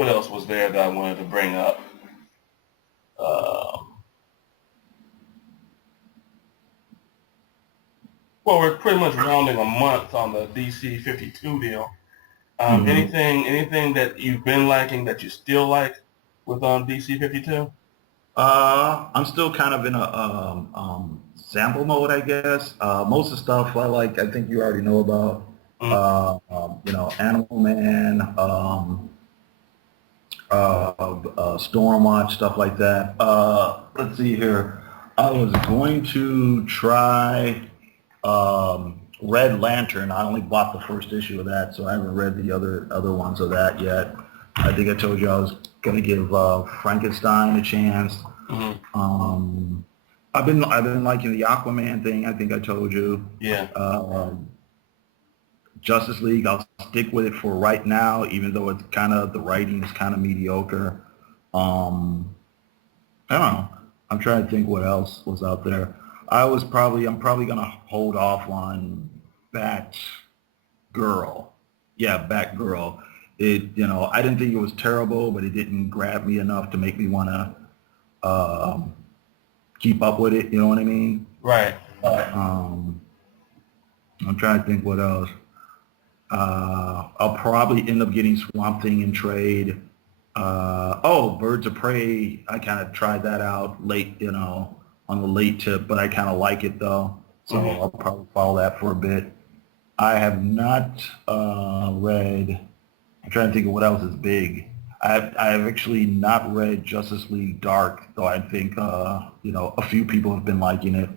what else was there that I wanted to bring up? Uh, well, we're pretty much rounding a month on the DC52 deal. Hmm. Anything that you've been liking that you still like with DC52? I'm still kind of in a sample mode, I guess. Most of the stuff I like, I think you already know about. Animal Man, Stormwatch, stuff like that. Let's see here. I was going to try Red Lantern. I only bought the first issue of that, so I haven't read the other ones of that yet. I think I told you I was going to give Frankenstein a chance. Mm-hmm. I've been liking the Aquaman thing. I think I told you. Yeah. Justice League, I'll stick with it for right now, even though it's kind of the writing is kind of mediocre. Um, I don't know. I'm trying to think what else was out there. I'm probably gonna hold off on Batgirl. Yeah, Batgirl. I didn't think it was terrible, but it didn't grab me enough to make me want to keep up with it. You know what I mean? Right. Um, I'm trying to think what else. I'll probably end up getting Swamp Thing in trade. Birds of Prey. I kind of tried that out late, on the late tip, but I kind of like it though. So Mm-hmm. I'll probably follow that for a bit. I have not read. I'm trying to think of what else is big. I have actually not read Justice League Dark, though I think a few people have been liking it.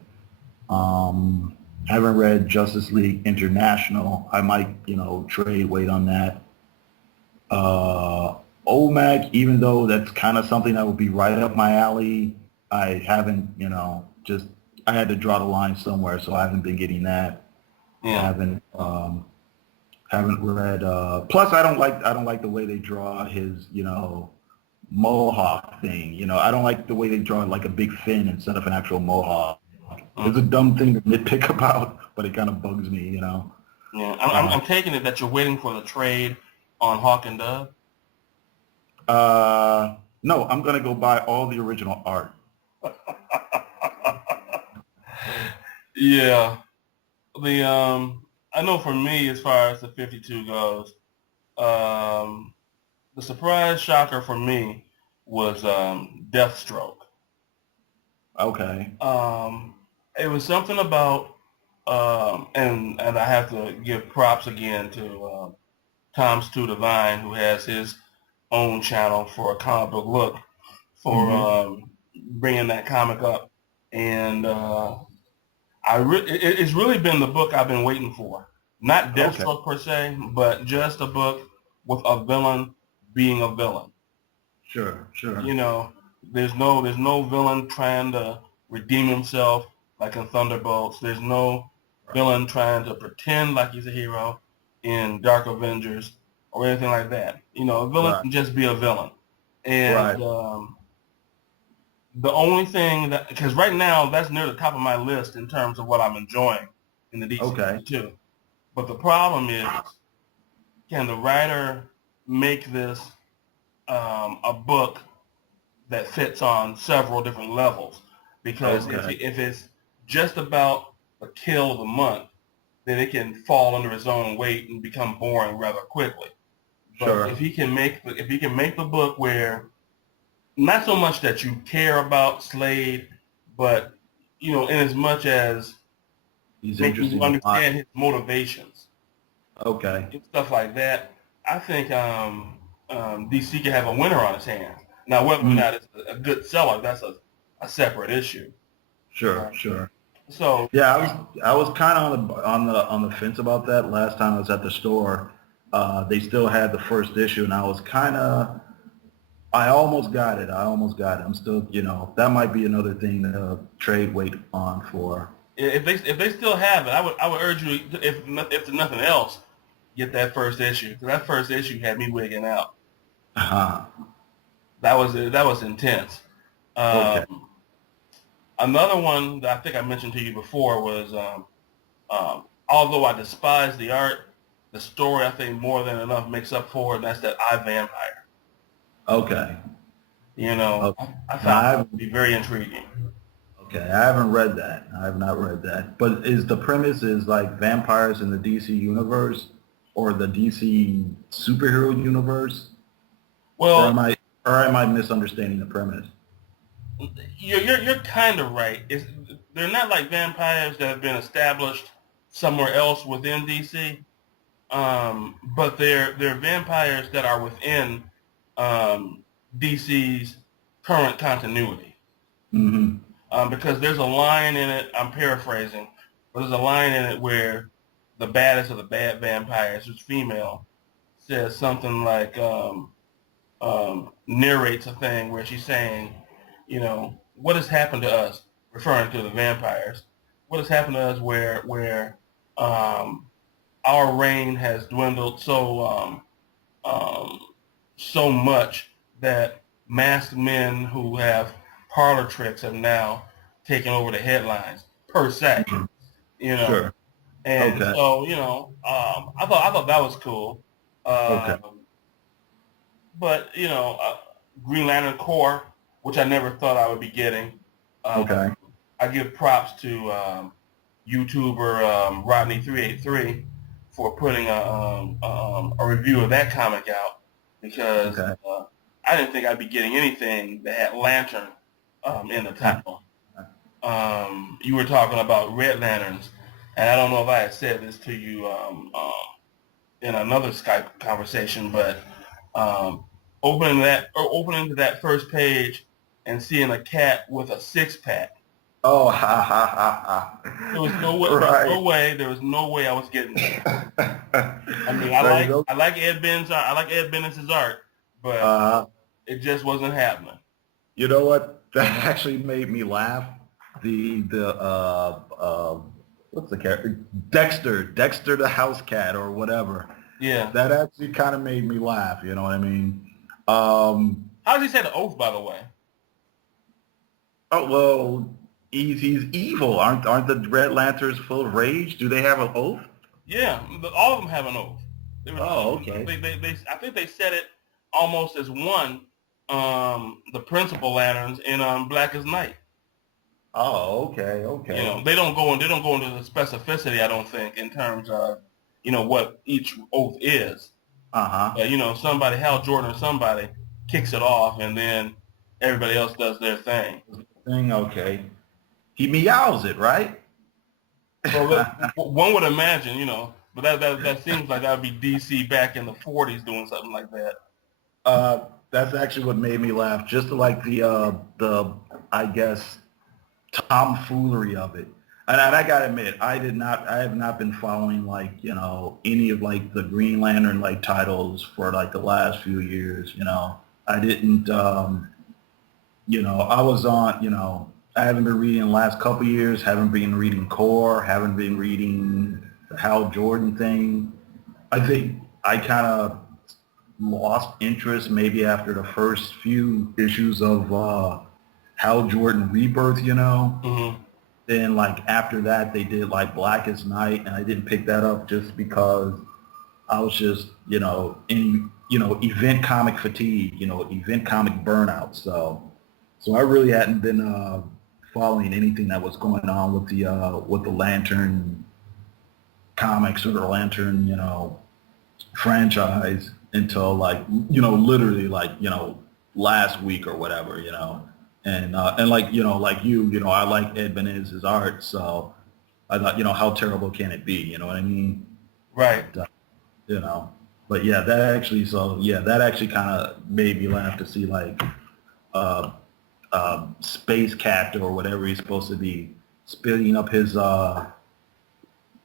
I haven't read Justice League International. I might, wait on that. OMAC, even though that's kind of something that would be right up my alley, I haven't, I had to draw the line somewhere, so I haven't been getting that. I Yeah. haven't read. Plus, I don't like the way they draw his, mohawk thing. I don't like the way they draw like a big fin instead of an actual mohawk. It's a Mm-hmm. dumb thing to nitpick about, but it kind of bugs me. Yeah. I'm taking it that you're waiting for the trade on Hawk and Dove. No, I'm gonna go buy all the original art. Yeah. The I know for me, as far as the 52 goes, um, the surprise shocker for me was Deathstroke. Okay. Um, it was something about, and I have to give props again to Tom's 2 Divine, who has his own channel for a comic book look, for Mm-hmm. bringing that comic up. And it's really been the book I've been waiting for. Not Okay. Deathstroke per se, but just a book with a villain being a villain. Sure. You Sure. know, there's no villain trying to redeem himself like in Thunderbolts. There's no villain trying to pretend like he's a hero in Dark Avengers or anything like that. A villain Right. can just be a villain. And Right. the only thing that, because right now that's near the top of my list in terms of what I'm enjoying in the Okay. DC52. But the problem is, can the writer make this a book that fits on several different levels? Because Okay. if it's just about the kill of the month, then it can fall under its own weight and become boring rather quickly. But Sure. if he can make the book where not so much that you care about Slade, but in as much as He's making you interesting to watch. understand his motivations Okay. and stuff like that, I think DC could have a winner on its hands. Now, whether or Mm. not it's a good seller, that's a separate issue. Sure. Uh, Sure. so, Yeah, I was kind of on the fence about that last time I was at the store. They still had the first issue, and I almost got it. I almost got it. I'm still, that might be another thing to trade wait on for. if they still have it, I would urge you, if nothing else, get that first issue, because that first issue had me wigging out. Uh-huh. That was intense. Okay. Um, Another one that I think I mentioned to you before was, although I despise the art, the story I think more than enough makes up for it, and that's that I Vampire. Okay. You know, Okay. I Now, found that to be very intriguing. okay, I haven't read that. I have not read that. But is the premise is like vampires in the DC universe or the DC superhero universe, or Well, am I misunderstanding the premise? you're kind of right. They're not like vampires that have been established somewhere else within DC, but they're vampires that are within DC's current continuity. Mm-hmm. Because there's a line in it. I'm paraphrasing, but there's a line in it where the baddest of the bad vampires, who's female, says something like narrates a thing where she's saying, what has happened to us, referring to the vampires. What has happened to us where um, our reign has dwindled um, so much that masked men who have parlor tricks have now taken over the headlines per se, Mm-hmm. you know. Sure. And Okay. so, I thought that was cool. Okay. But Green Lantern Corps, which I never thought I would be getting. Okay. I give props to YouTuber Rodney383 for putting a review of that comic out because Okay. I didn't think I'd be getting anything that had Lantern in the title. You were talking about Red Lanterns, and I don't know if I had said this to you in another Skype conversation, but um, opening to that first page and seeing a cat with a six pack. Oh, ha ha ha There was no ha. way. Right. There was no way I was getting that. I mean, So, you know, I like I like Ed Bennett's art, but uh, it just wasn't happening. you know what? That actually made me laugh. The what's the character? Dexter the house cat or whatever. Yeah. That actually kind of made me laugh. You know what I mean? Um, How does he say the oath, by the way? oh well, he's evil. Aren't the Red Lanterns full of rage? Do they have an oath? Yeah, all of them have an oath. Oh, okay. I think they said it almost as one. The principal lanterns in Blackest Night. Oh, okay, okay. They don't go into the specificity. I don't think in terms of what each oath is. Uh-huh. Somebody, Hal Jordan or somebody, kicks it off, and then everybody else does their thing. Thing, okay. He meows it, right? Well, one would imagine, but that seems like that would be DC back in the '40s doing something like that. That's actually what made me laugh. Just like the I guess tomfoolery of it. And I gotta admit, I have not been following like, any of like the Green Lantern like titles for like the last few years, I didn't, I was on, I haven't been reading the last couple years, haven't been reading Core, haven't been reading the Hal Jordan thing. I think I kind of lost interest maybe after the first few issues of Hal Jordan Rebirth. Hmm. Then like after that they did like Blackest Night, and I didn't pick that up just because I was just, in, event comic fatigue, event comic burnout. So I really hadn't been following anything that was going on with the Lantern comics or the Lantern, franchise until like, literally like, last week or whatever, and like, like I like Ed Benez's art, so I thought, how terrible can it be? You know what I mean? Right. But, you know, but yeah, that actually kind of made me laugh to see like, uh, Space Cat or whatever he's supposed to be spitting up his,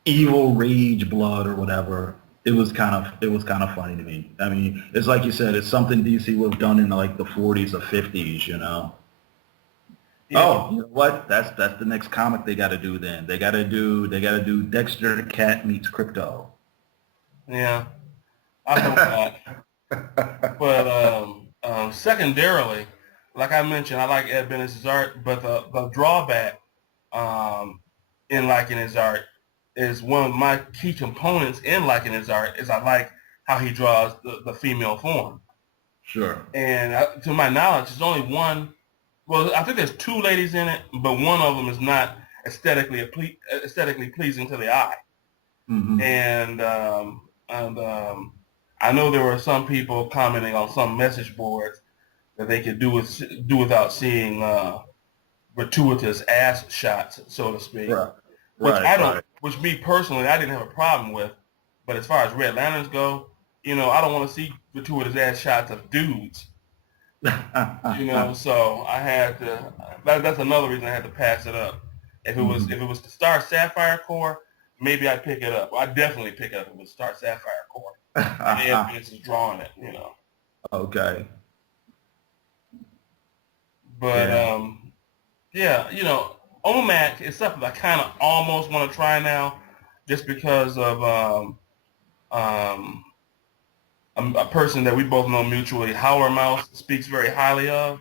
evil rage blood or whatever. It was kind of funny to me. I mean, it's like you said, it's something DC would have done in like the 40s or 50s. Yeah. Oh, you know what? That's the next comic they got to do then. They got to do Dexter the Cat meets Crypto. Yeah. I hope not. But secondarily, like I mentioned, I like Ed Bennett's art, but the drawback um, in liking his art is one of my key components in liking his art is I like how he draws the female form. Sure. And to my knowledge, there's only one. Well, I think there's two ladies in it, but one of them is not aesthetically pleasing to the eye. Mm-hmm. And I know there were some people commenting on some message boards that they could do without seeing gratuitous ass shots, so to speak. Right. Which Right. I don't. Right. Which me personally, I didn't have a problem with. But as far as Red Lanterns go, I don't want to see gratuitous ass shots of dudes. So I had to. That's another reason I had to pass it up. If Mhm. it was the Star Sapphire Core, maybe I'd pick it up. I'd definitely pick it up if it was Star Sapphire Core. And Ed Benes is drawing it. Okay. But Yeah. yeah, OMAC is something I kind of almost want to try now, just because of um, a person that we both know mutually, Howler Mouse, speaks very highly of.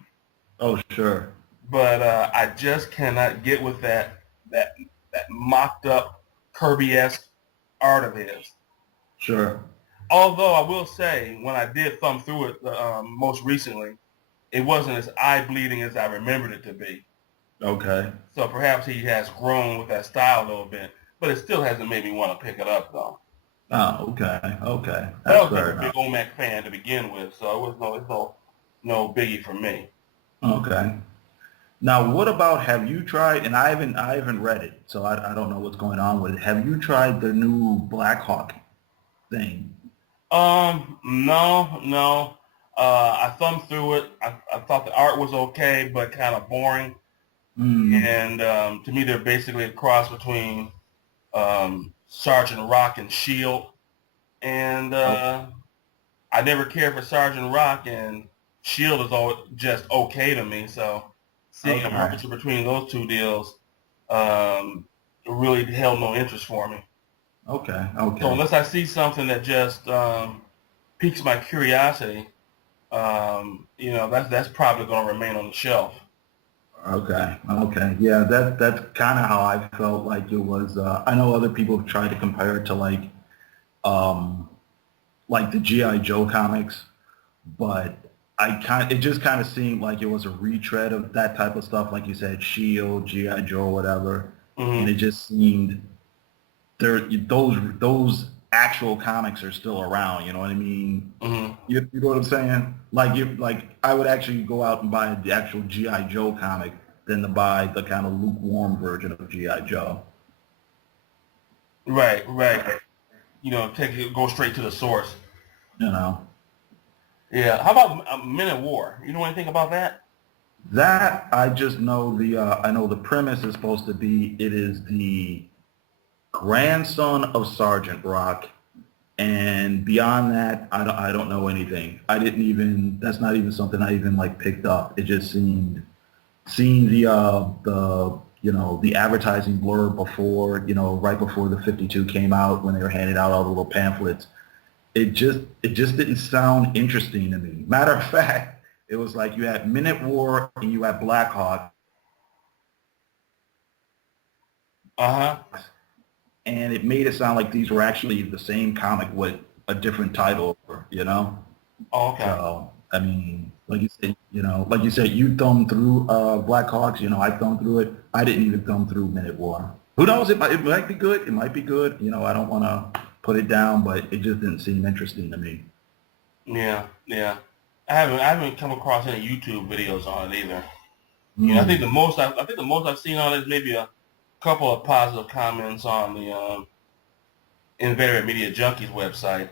Oh, sure. But I just cannot get with that that mocked up Kirby-esque art of his. Sure. Although I will say, when I did thumb through it most recently, it wasn't as eye bleeding as I remembered it to be. Okay. So perhaps he has grown with that style a little bit, but it still hasn't made me want to pick it up though. Oh, okay. Okay. But I That's was never fair a big enough. OMAC fan to begin with, so it's no biggie for me. Okay. Now, what about, have you tried, and I haven't read it, so I don't know what's going on with it. Have you tried the new Black Hawk thing? No, no. I thumbed through it. I thought the art was okay, but kind of boring. Mm. And to me, they're basically a cross between Sergeant Rock and Shield. And Oh, I never cared for Sergeant Rock, and Shield is all just okay to me. So seeing a okay. merger between those two deals really held no interest for me. Okay. So Okay. unless I see something that just piques my curiosity, that's probably going to remain on the shelf. Okay. Okay. Yeah, that's kind of how I felt like it was. I know other people have tried to compare it to um, like the GI Joe comics, but it just kind of seemed like it was a retread of that type of stuff, like you said, Shield, GI Joe, whatever, and it Hmm. just seemed those actual comics are still around. You know what I mean? Hmm. You know what I'm saying? Like I would actually go out and buy the actual GI Joe comic than to buy the kind of lukewarm version of GI Joe. Right, right. Go straight to the source. You know Yeah. How about Men at War? You know anything about that? that I just know I know the premise is supposed to be it is the grandson of Sergeant Rock, and beyond that, I don't know anything. That's not even something I even like picked up. It just seeing the advertising blurb before, right before the 52 came out when they were handing out all the little pamphlets. It just didn't sound interesting to me. Matter of fact, it was like you had Men at War and you had Black Hawk, Uh-huh. and it made it sound like these were actually the same comic with a different title. Oh, okay. So I mean, like you said, you thumbed through Black Hawks. I thumbed through it. I didn't even thumb through Men at War. Who knows? It might be good. It might be good. I don't want to put it down, but it just didn't seem interesting to me. Yeah, yeah. I haven't come across any YouTube videos on it either. I think Mm, the most I've seen on it is maybe a couple of positive comments on the Inveterate Media Junkies website.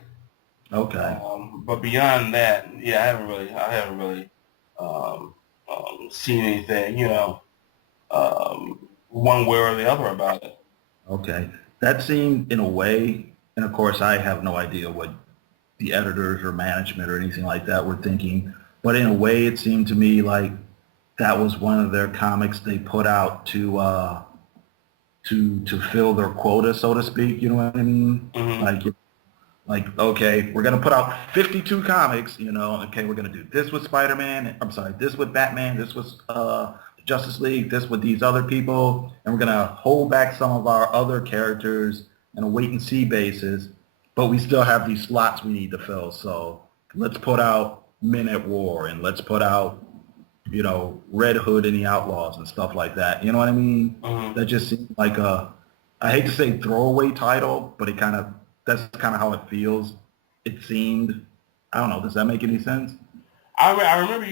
okay. But beyond that, yeah, I haven't really um, seen anything, one way or the other about it. Okay. That seemed in a way, and of course I have no idea what the editors or management or anything like that were thinking, but in a way it seemed to me like that was one of their comics they put out to fill their quota, so to speak. You know what I mean? Hmm. Like okay, we're gonna put out 52 comics. Okay, we're gonna do this with Spider-Man. I'm sorry, this with Batman. This with Justice League. This with these other people, and we're gonna hold back some of our other characters on a wait and see basis. But we still have these slots we need to fill. So let's put out Men at War and let's put out, you know, Red Hood and the Outlaws and stuff like that. You know what I mean? Mm-hmm. That just seems like I hate to say throwaway title, but that's kind of how it feels. It seemed. I don't know. Does that make any sense? I remember